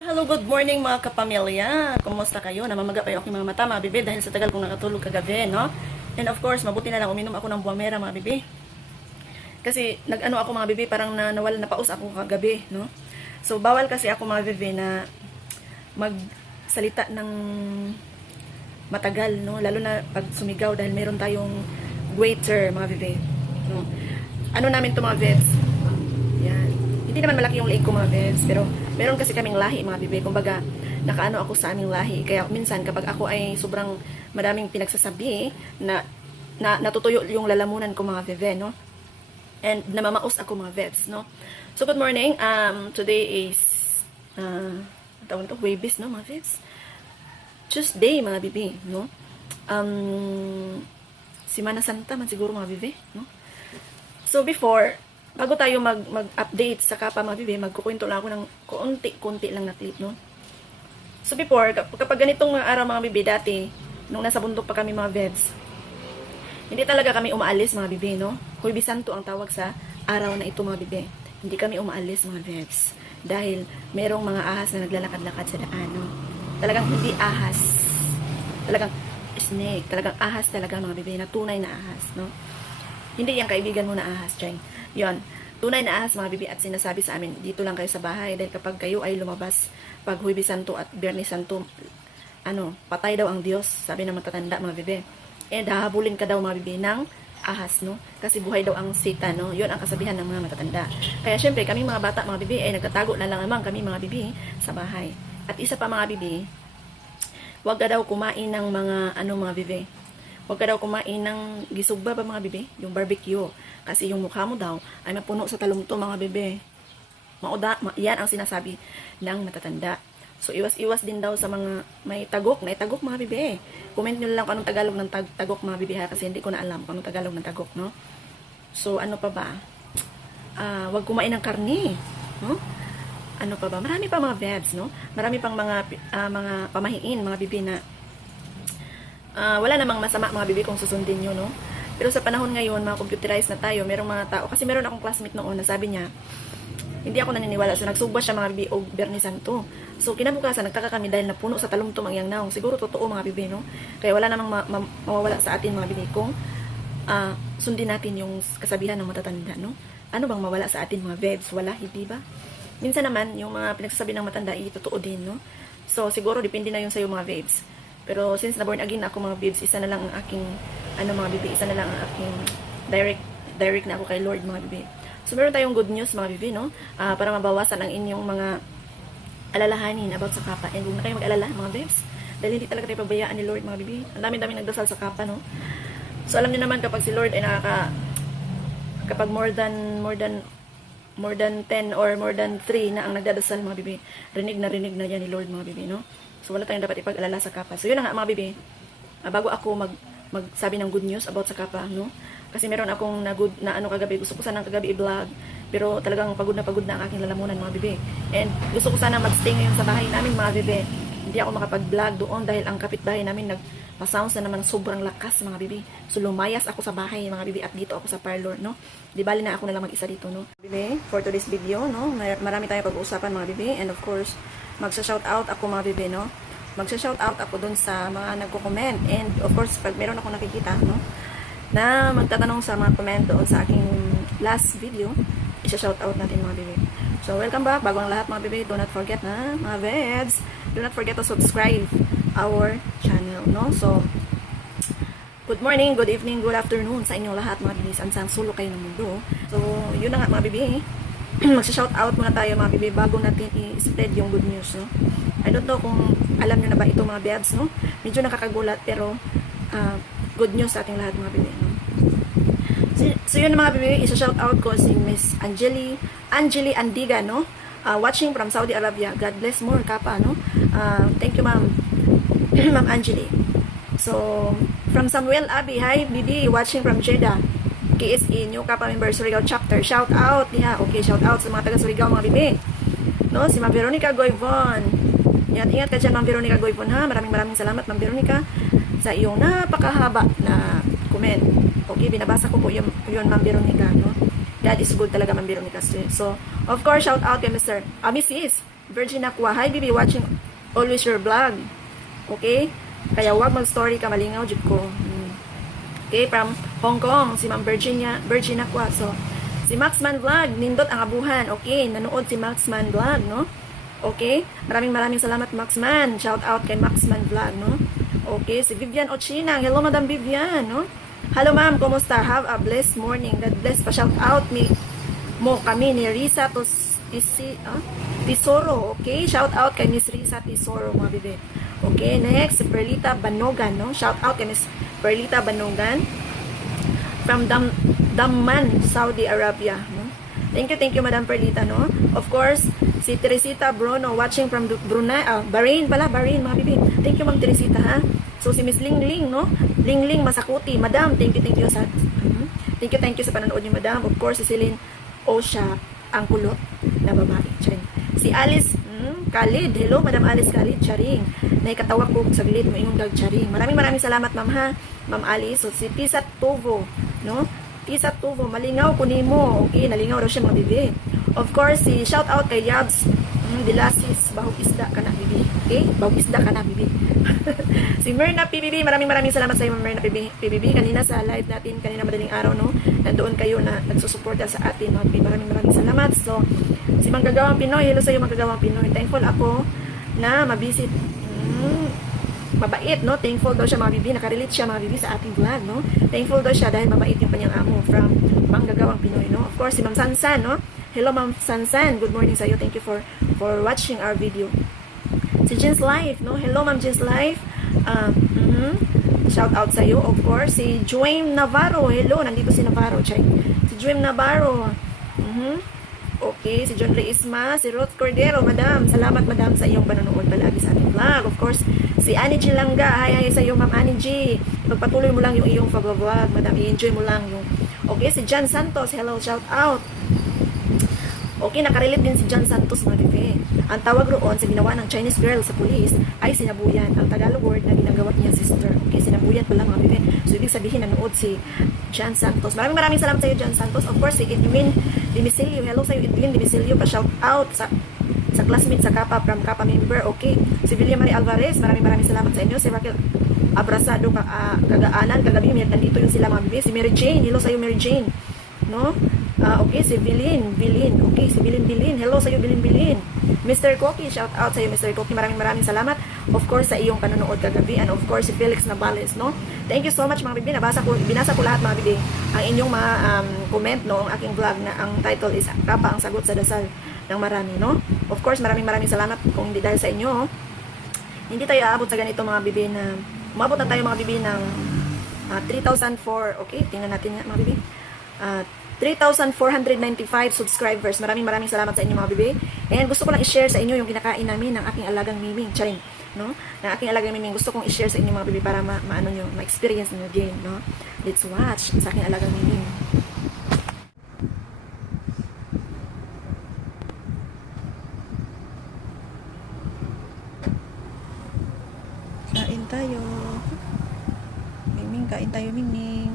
Hello, good morning mga kapamilya. Kumusta kayo? Namamaga pa yung aking mga mata, mga bibi, dahil sa tagal kong nakatulog kagabi, no? And of course, mabuti na lang uminom ako ng buwamera, mga bibi. Kasi nag-ano ako mga bibi, parang na, nawala na paus ako kagabi, no? So, bawal kasi ako mga bibi na magsalita ng matagal, no? Lalo na pag sumigaw dahil meron tayong waiter, mga bibi. No? Ano namin to mga vets? Hindi naman malaki yung leeg ko mga bebs, pero meron kasi kaming lahi mga bebe. Kumbaga, nakaano ako sa aming lahi. Kaya minsan kapag ako ay sobrang madaming pinagsasabi, na, na natutuyo yung lalamunan ko mga bebe, no? And namamaos ako mga bebs, no? So, good morning. Um, today is, uh, tawag nito, Webis, no mga bebs? Tuesday, mga bebe, no? Um, Simana Santa man siguro mga bebe, no? So, before, bago tayo mag, mag-update sa kapa mga bibi, magkukwento lang ako ng konti-konti lang na clip, no? So before, kap- kapag ganitong mga araw mga bibi, dati, nung nasa bundok pa kami mga bebs, hindi talaga kami umaalis mga bibi, no? Huwag Santo ang tawag sa araw na ito mga bibi. Hindi kami umaalis mga bebs. Dahil merong mga ahas na naglalakad-lakad sa daan, no? Talagang hindi ahas. Talagang snake. Talagang ahas talaga mga bibi, na tunay na ahas, no? Hindi yung kaibigan mo na ahas, Cheng. Yon. Tunay na ahas, mga bibi, at sinasabi sa amin, dito lang kayo sa bahay. Dahil kapag kayo ay lumabas, pag Huwebe Santo at Biyernes Santo, ano, patay daw ang Diyos, sabi ng matatanda, mga bibi. And hahabulin ka daw, mga bibi, ng ahas, no? Kasi buhay daw ang sita, no? Yon ang kasabihan ng mga matatanda. Kaya syempre, kami mga bata, mga bibi, ay nagtatago na lang naman kami, mga bibi, sa bahay. At isa pa, mga bibi, huwag ka daw kumain ng mga, ano, mga bibi, Huwag ka daw kumain ng gisugba ba mga bebe? Yung barbecue. Kasi yung mukha mo daw ay mapuno sa talumto mga bebe. Mauda, ma, yan ang sinasabi ng matatanda. So, iwas-iwas din daw sa mga may tagok. May tagok mga bebe. Comment nyo lang kung anong Tagalog ng tag tagok mga bebe ha. Kasi hindi ko na alam kung anong Tagalog ng tagok, no? So, ano pa ba? Ah, huwag kumain ng karni. No? Ano pa ba? Marami pa mga bebs, no? Marami pang mga ah, mga pamahiin, mga bibi na Ah, wala namang masama mga bibi kung susundin nyo, no? Pero sa panahon ngayon, mga computerized na tayo, merong mga tao, kasi meron akong classmate noon na sabi niya, hindi ako naniniwala. So, nagsugba siya mga bibi o Bernie Santo. So, kinabukasan, nagtaka kami dahil napuno sa talumtom ang yang naong. Siguro totoo mga bibi, no? Kaya wala namang ma- ma- mawawala sa atin mga bibi kung ah, sundin natin yung kasabihan ng matatanda, no? Ano bang mawala sa atin mga bebs? Wala, hindi ba? Minsan naman, yung mga pinagsasabi ng matanda, ay totoo din, no? So, siguro, depende na yun sa'yo mga babes. Pero since na born again ako mga babes, isa na lang ang aking, ano mga bibi, isa na lang ang aking direct, direct na ako kay Lord mga bibi. So meron tayong good news mga bibi, no? Ah, para mabawasan ang inyong mga alalahanin about sa kapa. And huwag na kayo mag-alala mga babes. Dahil hindi talaga tayo pabayaan ni Lord mga bibi. Ang dami-dami nagdasal sa kapa, no? So alam niyo naman kapag si Lord ay nakaka, kapag more than, more than, more than 10 or more than 3 na ang nagdadasal mga bibi, rinig na rinig na yan ni Lord mga bibi, no? So wala tayong dapat ipag-alala sa kapa. So yun na nga mga bibi, Ah, bago ako mag magsabi ng good news about sa kapa, no? Kasi meron akong na good na ano kagabi, gusto ko sanang kagabi i-vlog, pero talagang pagod na pagod na ang aking lalamunan mga bibi. And gusto ko sana magstay ngayon sa bahay namin mga bibi. Hindi ako makapag-vlog doon dahil ang kapitbahay namin nag sounds na naman sobrang lakas mga bibi. So lumayas ako sa bahay mga bibi at dito ako sa parlor, no? Di bali na ako na lang mag-isa dito, no? Bibi, for today's video, no? Mar- Marami tayong pag-uusapan mga bibi and of course, magsa-shout out ako mga bibi, no? Magsa-shout out ako dun sa mga nagko-comment and of course, pag meron ako nakikita, no? Na magtatanong sa mga comment doon sa aking last video, isa-shout out natin mga bibi. So, welcome back. Bago ang lahat mga bibi, do not forget na, mga bebs, do not forget to subscribe our channel, no? So, good morning, good evening, good afternoon sa inyong lahat mga bibi. Saan sulok kayo ng mundo. So, yun na nga mga bibi. Magsa-shout out muna tayo mga bibi bago natin i-spread yung good news, no? I don't know kung alam nyo na ba ito mga bebs, no? Medyo nakakagulat pero ah, good news sa ating lahat mga bibi, no? So, so yun mga bibi, isa-shout out ko si Miss Angeli, Angeli Andiga, no? Ah, watching from Saudi Arabia. God bless more, kapa, no? Ah, thank you, ma'am. ma'am Angeli. So, from Samuel Abi, hi, Bibi, watching from Jeddah. KSE, new Kapa member, Surigao chapter. Shout out, niya. Okay, shout out sa mga taga Surigao, mga bibi. No, si Ma'am Veronica Goyvon. Yan, ingat ka dyan, Ma'am Veronica Goyvon, ha? Maraming maraming salamat, Ma'am Veronica, sa iyong napakahaba na comment. Okay, binabasa ko po yun, yun Ma'am Veronica, no? God is good talaga, Ma'am Veronica. So, of course, shout out kay Mr. Ah, Mrs. Virgin Aqua. Hi, Bibi, watching always your vlog. Okay? Kaya wag mag-story ka, malingaw, jud ko. Hmm. Okay, from Hong Kong, si Ma'am Virginia, Virgin Aqua. So, si Maxman Vlog, nindot ang abuhan. Okay, nanood si Maxman Vlog, no? Okay? Maraming maraming salamat, Maxman. Shout out kay Maxman Vlog, no? Okay, si Vivian Ochinang. Hello, Madam Vivian, no? Hello, ma'am. Kumusta? Have a blessed morning. God bless. Pa-shout out me mo kami ni Risa Tos Isi, ah? Tisoro. Okay? Shout out kay Miss Risa Tisoro, mga bebe. Okay, next, si Perlita Banogan, no? Shout out kay Miss Perlita Banogan from Dam Damman, Saudi Arabia, no? Thank you, thank you, Madam Perlita, no? Of course, si Teresita Bruno watching from Brunei, ah, Bahrain pala, Bahrain, mga bibi. Thank you, Ma'am Teresita, ha? So, si Miss Ling Ling, no? Ling Ling Masakuti, Madam, thank you, thank you sa, Mhm. thank you, thank you sa panonood niyo, Madam. Of course, si Celine Osha, ang kulot na babae. Si Alice mm, Khalid, hello, Madam Alice Khalid, charing. Naikatawa ko sa gilid mo yung dag charing. Maraming maraming salamat, Ma'am, ha? Ma'am Alice. So, si Tisa Tuvo, no? Tisa Tuvo, malingaw ko nimo. Okay, nalingaw raw siya mga bibi. Of course, si shout out kay Yabs mm, Dilasis, bahog isda ka na bibi. Okay? Bahog isda ka na bibi. si Myrna PBB, maraming maraming salamat sa iyo Myrna PBB. Kanina sa live natin, kanina madaling araw, no? Nandoon kayo na nagsusuporta sa atin, PBB. Maraming maraming salamat. So, Manggagawang Pinoy, hello sa iyo Manggagawang Pinoy. Thankful ako na mabisit. Mm, mabait, no? Thankful daw siya mga bibi. Nakarelate siya mga bibi sa ating vlog, no? Thankful daw siya dahil mabait yung kanyang amo from Manggagawang Pinoy, no? Of course, si Ma'am Sansan, no? Hello, Ma'am Sansan. Good morning sa iyo. Thank you for for watching our video. Si Jeans Life, no? Hello, Ma'am Jeans Life. Um, mhm. Shout out sa iyo, of course. Si Joem Navarro. Hello, nandito si Navarro. Check. Si Joem Navarro. Mhm. Okay, si John Reisma, si Ruth Cordero, madam. Salamat, madam, sa iyong panonood palagi sa ating vlog. Of course, si Annie. Langga. Hi, hi sa iyo, ma'am Annie G. Mo lang yung iyong pag-vlog, madam. I-enjoy mo lang yung... Okay, si John Santos. Hello, shout out. Okay, nakarelate din si John Santos mga bebe. Ang tawag roon sa ginawa ng Chinese girl sa police ay sinabuyan. Ang Tagalog word na ginagawa niya sister. Okay, sinabuyan pala mga bebe. So, ibig sabihin, nanood si John Santos. Maraming maraming salamat sa iyo, John Santos. Of course, si Edwin Dimisilio. Hello sa iyo, Edwin Dimisilio. Pa-shout out sa sa classmate sa Kapa from Kapa member. Okay. Si Villia Marie Alvarez. Maraming maraming salamat sa inyo. Si Raquel Abrasado ka, ah, kagaanan kagabi nandito yung sila mga bebe. Si Mary Jane. Hello sa iyo, Mary Jane. No? Ah, okay, si Bilin, Bilin. Okay, si Bilin, Bilin. Hello sa iyo, Bilin, Bilin. Mr. Koki, shout out sa iyo, Mr. Koki. Maraming maraming salamat. Of course, sa iyong panonood kagabi. And of course, si Felix Navales, no? Thank you so much, mga bibi. Nabasa ko, binasa ko lahat, mga bibi. Ang inyong mga um, comment, no? Ang aking vlog na ang title is Kapa ang sagot sa dasal ng marami, no? Of course, maraming maraming salamat kung hindi dahil sa inyo. Hindi tayo aabot sa ganito, mga bibi, na umabot na tayo, mga bibi, ng ah, 3,004. Okay, tingnan natin yan, mga bibi. Ah, 3,495 subscribers. Maraming maraming salamat sa inyo mga bebe. And gusto ko lang i-share sa inyo yung kinakain namin ng aking alagang miming. Charing, no? Ng aking alagang miming. Gusto kong i-share sa inyo mga bebe para ma maano nyo, ma-experience nyo din, no? Let's watch sa aking alagang miming. Kain tayo. Miming, kain tayo, Miming.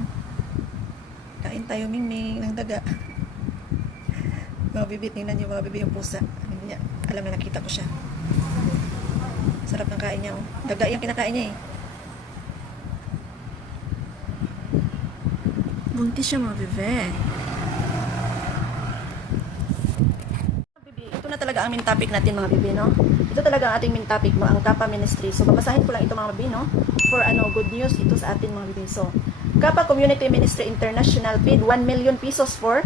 Kain tayo, Mingming, ng daga. Mga bibi, tingnan niyo mga bibi yung pusa. Alam na nakita ko siya. Sarap ng kain niya, oh. Daga yung kinakain niya, eh. Buntis siya, mga. Bibi, ito na talaga ang main topic natin, mga bibi, no? Ito talaga ang ating main topic, no? ang Kapa Ministry. So, babasahin ko lang ito, mga bibi, no? For, ano, good news ito sa atin, mga bibi. So, Kapa Community Ministry International paid 1 million pesos for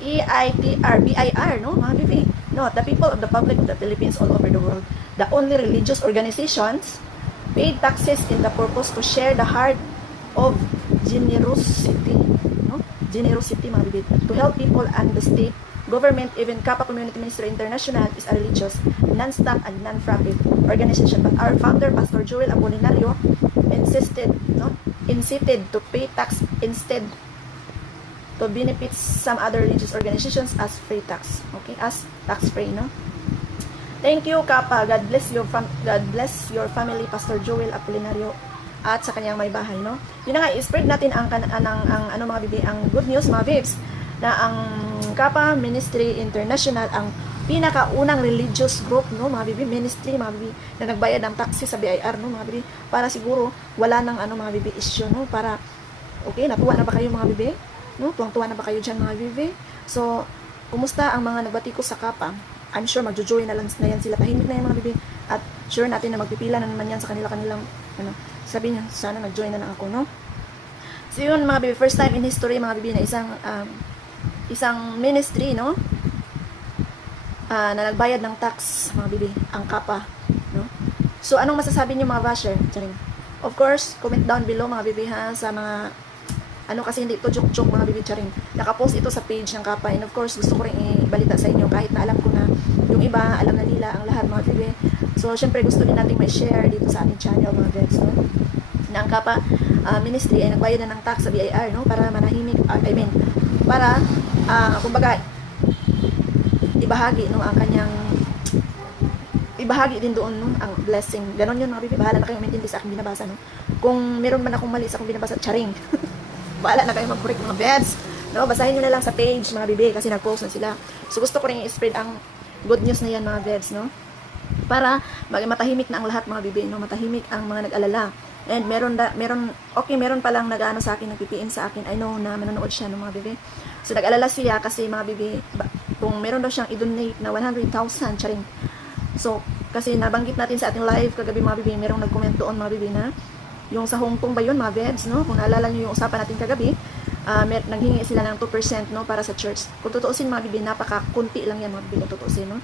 EITR, BIR, no, mga bibi. No, the people of the public of the Philippines all over the world, the only religious organizations paid taxes in the purpose to share the heart of generosity, no? Generosity, mga bibi. To help people and the state, government, even Kappa Community Ministry International is a religious, non-stock and non-profit organization. But our founder, Pastor Joel Apolinario, insisted, no, incited to pay tax instead to benefit some other religious organizations as free tax. Okay, as tax free, no? Thank you, Kappa. God bless your fam- God bless your family, Pastor Joel Apolinario at sa kanyang may bahay, no? Yun na nga, i-spread natin ang, ang, ang, ang ano mga bibi, ang good news, mga vibes, na ang Kappa Ministry International, ang pinakaunang religious group, no, mga bibi, ministry, mga bibi, na nagbayad ng taxi sa BIR, no, mga bibi, para siguro wala nang ano, mga bibi, issue, no, para, okay, natuwa na ba kayo, mga bibi? No, tuwang-tuwa na ba kayo dyan, mga bibi? So, kumusta ang mga nagbatiko sa kapa? I'm sure magjo-join na lang na yan sila. Tahimik na yung mga bibi. At sure natin na magpipila na naman yan sa kanila-kanilang, ano, sabi niya, sana nag-join na lang ako, no? So yun mga bibi, first time in history mga bibi na isang um, isang ministry, no? Ah, na nagbayad ng tax mga bibi, ang kapa, no? So anong masasabi niyo mga basher? Of course, comment down below mga bibi ha sa mga ano kasi hindi ito joke-joke mga bibi charing. Nakapost ito sa page ng kapa and of course gusto ko rin ibalita sa inyo kahit na alam ko na yung iba alam na nila ang lahat mga bibi. So syempre gusto din nating may share dito sa ating channel mga vids, no? na ang kapa ah, ministry ay nagbayad na ng tax sa BIR no para manahimik ah, I mean para ah, kumbaga ibahagi no ang kanyang ibahagi din doon no ang blessing ganon yun mga bahala na kayo umintindi sa aking binabasa no kung meron man akong mali sa akong binabasa charing bahala na kayo mag-correct mga beds no basahin nyo na lang sa page mga bibi kasi nag-post na sila. So gusto ko rin i-spread ang good news na yan mga beds no? Para matahimik na ang lahat mga bibi no? Matahimik ang mga nag-alala. And meron da, meron okay meron pa lang nag-ano sa akin nagpipiin sa akin. I know na manonood siya ng mga bibi? So nag-alala siya kasi mga ba, kung meron daw siyang i-donate na 100,000 charing. So kasi nabanggit natin sa ating live kagabi mga bibi merong nag-comment doon mga bibi na yung sa Hong Kong ba yun mga beds no kung naalala niyo yung usapan natin kagabi uh, mer- naghingi sila ng 2% no para sa church kung tutuusin mga bibi napaka kunti lang yan mga bibi kung tutuusin no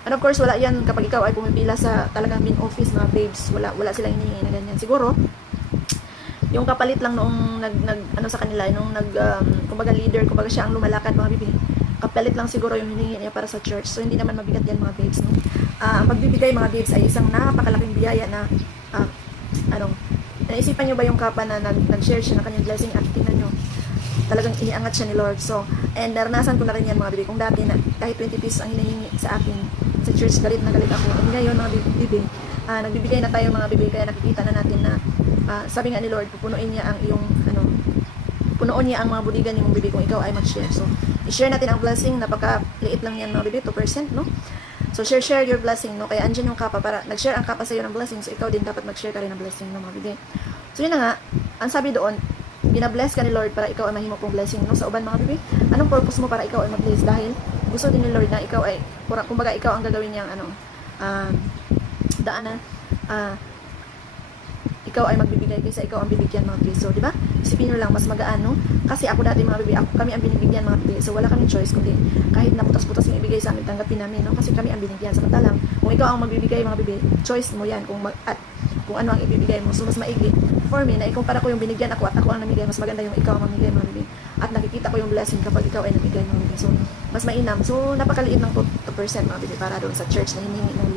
And of course, wala yan kapag ikaw ay pumipila sa talagang main office, mga babes. Wala, wala silang hinihingi na ganyan. Siguro, yung kapalit lang noong nag, nag ano sa kanila, nung nag, um, kumbaga leader, kumbaga siya ang lumalakad, mga bibi. Kapalit lang siguro yung hinihingi niya para sa church. So, hindi naman mabigat yan, mga babes. No? Ah, ang pagbibigay, mga babes, ay isang napakalaking biyaya na, ah, ano, naisipan nyo ba yung kapa na nag, nag-share siya ng kanyang blessing at tingnan nyo, talagang iniangat siya ni Lord. So, and naranasan ko na rin yan mga bibi. Kung dati na kahit 20 pesos ang hinihingi sa akin sa church, galit na galit ako. And ngayon mga bibi, ah, nagbibigay na tayo mga bibi, kaya nakikita na natin na ah, sabi nga ni Lord, pupunuin niya ang iyong ano, punuon niya ang mga budigan ni mong bibi kung ikaw ay mag-share. So, i-share natin ang blessing, napaka-liit lang yan mga bibi, 2%, no? So, share, share your blessing, no? Kaya andyan yung kapa para, nag-share ang kapa sa iyo ng blessing, so ikaw din dapat mag-share ka rin ng blessing, no, mga bibi. So, yun na nga, ang sabi doon, ginabless ka ni Lord para ikaw ay mahimo pong blessing no? Sa uban mga bibi anong purpose mo para ikaw ay mag-bless? Dahil gusto din ni Lord na ikaw ay kumbaga ikaw ang gagawin niyang ano um, daanan. Ah ikaw ay magbibigay kaysa ikaw ang bibigyan mga bibi so di ba? Isipin nyo lang mas magaan no? Kasi ako dati mga bibi ako kami ang binibigyan mga bibi so wala kaming choice kundi kahit na putas-putas yung ibigay sa amin tanggapin namin no? Kasi kami ang binigyan samantalang kung ikaw ang magbibigay mga bibi choice mo yan. Kung mag, at kung ano ang ibibigay mo. So mas maigi for me na ikumpara ko yung binigyan ako at ako ang namigay mas maganda yung ikaw ang mamigay mga bibi at nakikita ko yung blessing kapag ikaw ay namigay mga bibi so mas mainam. So napakaliit ng 2% mga bibi para doon sa church na hinihingi ng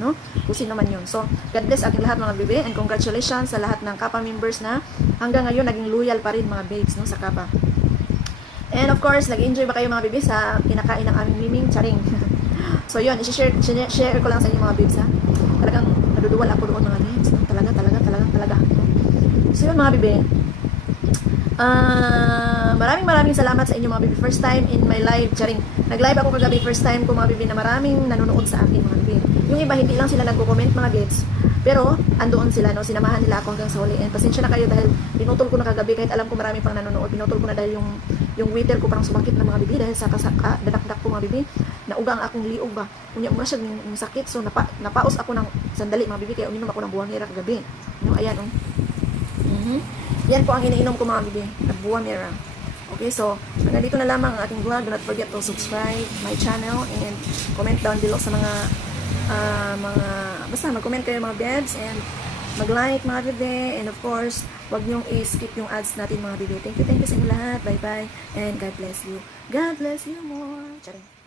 no kung sino man yun so God bless ating lahat mga bibi and congratulations sa lahat ng Kappa members na hanggang ngayon naging loyal pa rin mga babes no sa Kappa and of course nag-enjoy ba kayo mga bibi sa kinakain ng aming miming charing so yun i-share share, ko lang sa inyo mga babes ha talagang naduduwal ako doon mga babes no? talaga talaga talaga talaga so yun mga bibi Ah, maraming maraming salamat sa inyo mga bibi. First time in my live, charing. Nag-live ako kagabi, first time ko mga bibi na maraming nanonood sa akin mga bibi. Yung iba hindi lang sila nagko-comment mga gets. Pero andoon sila no, sinamahan nila ako hanggang sa huli. And pasensya na kayo dahil pinutol ko na kagabi kahit alam ko marami pang nanonood. Pinutol ko na dahil yung yung waiter ko parang sumakit na mga bibi dahil sa kasaka, dadakdak ko mga bibi. Nauga ang akong liog ba. Unya mo siya yung, yung sakit so napa, napaos ako ng sandali mga bibi kaya uminom ako ng buwangira kagabi. No, ayan oh. Mhm. Yan po ang iniinom ko mga bibi. Nagbuwa mira. Okay, so hanggang dito na lamang ang ating vlog. Do not forget to subscribe my channel and comment down below sa mga ah, mga basta mag-comment kayo mga bebs and mag-like mga bibi and of course wag niyong i-skip yung ads natin mga bibi. Thank you, thank you sa inyo lahat. Bye-bye and God bless you. God bless you more. Charing.